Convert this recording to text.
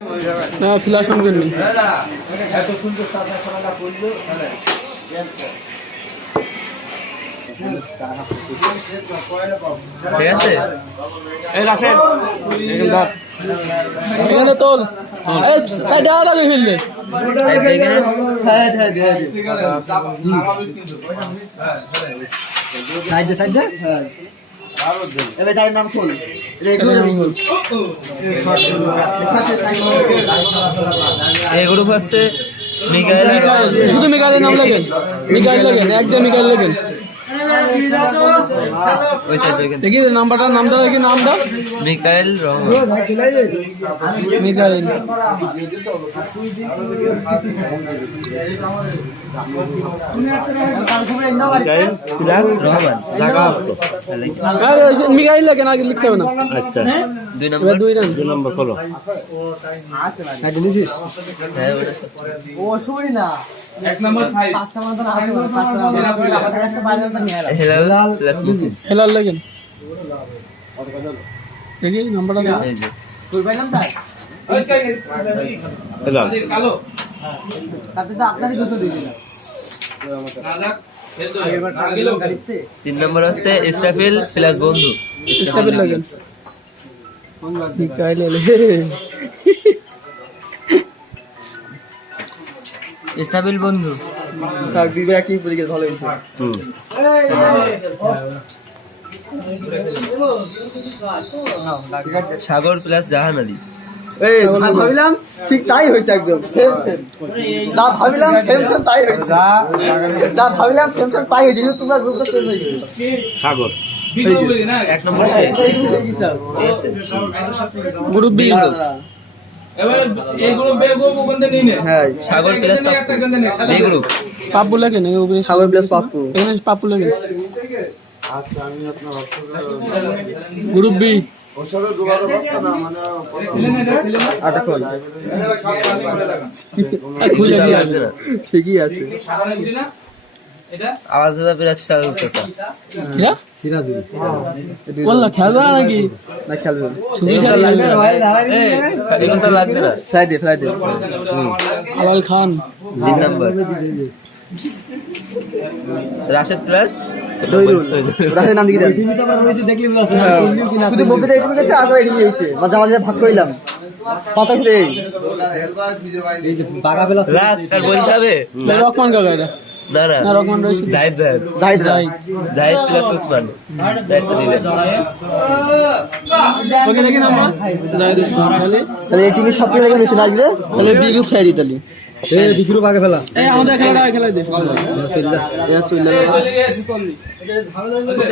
না flash on করিনি। এত সুন্দর খেলাটা করলো। ঠিক আছে এই রাশেদ এখানে তোল এই সাইডে আলাদা করে ফেললে সাইডে সাইডে হ্যাঁ এবার যার নাম খোল এই গ্রুপ আছে মিকাইল শুধু মিকাইলের নাম লেখেন, মিকাইল লেখেন, একদম মিকাইল লেখেন। ওই সাইডে দেখি নাম্বারটা, নামটা দেখি, নামটা মিকাইল রহমান মিকাইল। মিকাইল লেখেন, আগে লিখতে হবে না। আচ্ছা 2 নম্বর 2 রান 2 নম্বর খোলো। হ্যাঁ ও শুনি না এক নম্বর সাইড পাঁচটা মত না আছে পাঁচটা আমাদের কাছে বাইরে হেলাল প্লাস মুকিম হেলাল লেখেন। দেখি নাম্বারটা দেখি। এই যে কই পাইলাম তাই হেলাল কালো তাতে তো আপনারই দুটো দিয়ে দিলাম রাজা এবার গেল গাড়িতে 3 নম্বর আছে ইসরাফিল প্লাস বন্ধু স্টাফের লেখেন মিকাইল ইসরাফিল বন্ধু তার বিবেক কি পড়ে গেল ভালো হইছে সাগর প্লাস জাহান আলী এই ভাবিলাম ঠিক তাই হইছে একদম সেম সেম যা ভাবিলাম সেম সেম তাই হইছে যা ভাবিলাম সেম সেম তাই হইছে কিন্তু তোমার গ্রুপটা চেঞ্জ হয়ে গেছে সাগর 1 নম্বর শেষ গ্রুপ বি। এবারে এই গ্রুপ বে গ্রুপ বন্ধে নিয়ে নে হ্যাঁ সাগর প্লাস বি গ্রুপ পাপ্পু লেখেন, এই উপরে সাগর প্লাস পাপ্পু এখানে পাপ্পু লেখেন। গ্রুপ বি আটা কই খুলে কি আছে? ঠিকই আছে সাধারণ বুঝি না এটা আওয়াজ প্লাস শাহরুখ চাচা কিরা সিরাজুল বললা খেলবে না নাকি? না খেলবে সুবিশাল লাগবে। এই এখন তো লাগছে না ফ্রাইডে ফ্রাইডে আলাল খান 3 নম্বর রাশেদ প্লাস দইরুল রাহের নাম লিখে দেন তুমি তো আবার রয়েছে দেখলি বুঝছ না শুধু মুভিতে এডিট করেছে আসলে এডিট হইছে মাঝে মাঝে ভাগ কইলাম কথা ছিল এই বাগা বেলা লাস্ট আর বলতে হবে রকমান কাকা এটা না না না রকমান রয়েছে জাহিদ ভাই দাইদ জাহিদ। জাহিদ প্লাস উসমান জাহিদটা দিলেন ওকে দেখি নাম্বার জাহিদ উসমান তাহলে তাহলে এই টিমে সব প্লেয়ার রয়েছে না দিলে তাহলে বি গ্রুপ খেয়ে দিতালি এই বি গ্রুপ আগে ফেলা এই আমাদের খেলাটা খেলাই দে। চলে চলে গেছে